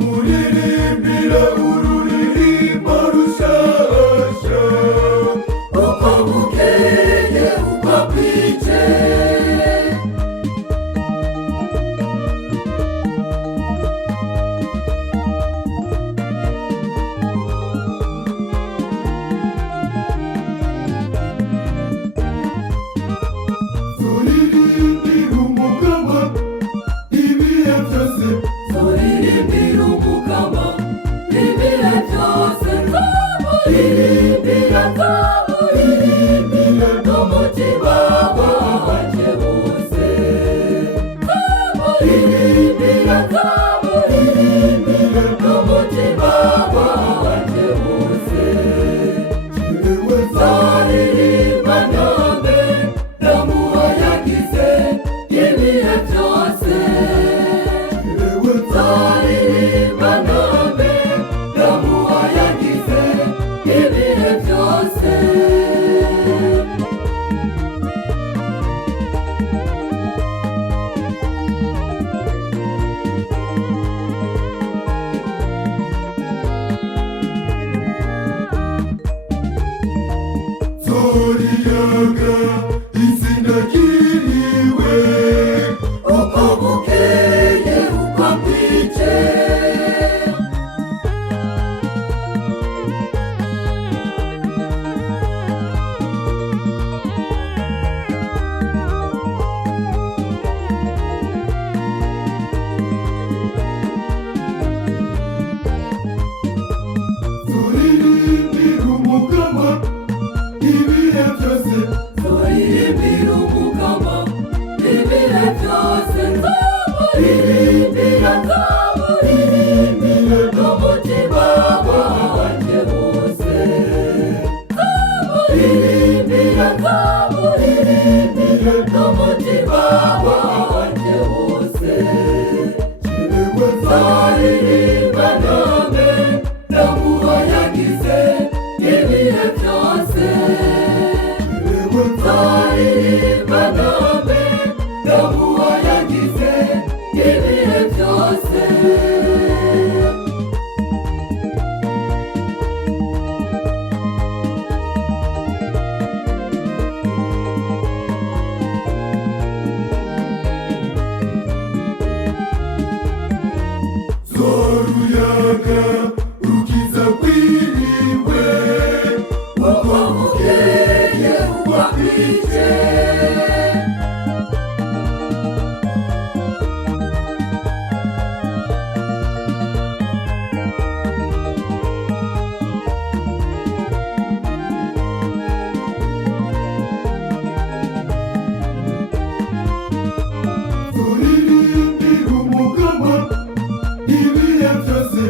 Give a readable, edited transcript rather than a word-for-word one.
muririmbira ururirimbo rushasha, uko bukeye uko bwije. Turirimbira umugaba ibihe byose, turirimbira umugaba ibihe byose, nzamuririmbira nzamuririmbira n'umutima wanjye wose, nzamuririmbira nzamuririmbira n'umutima wanjye wose. Jewe nzaririmba name yagize ibihe byose, jewe nzaririmba name yagize ibihe byose. Zoriyaga izina ryiriwe, uko bukeye uko bwije. Turirimbira umugaba ibihe byose, turirimbira umugaba ibihe byose, nzamuririmbira nzamuririmbira n'umutima wanjye wose, nzamuririmbira nzamuririmbira n'umutima wanjye wose. Jewe nzaririmba name yagize ibihe byose, jewe nzaririmba name yagize ibihe byose. Zoruyaga rukiza kwiriwe, uko bukeye uko bwije. Turirimbira umugaba ibihe byose,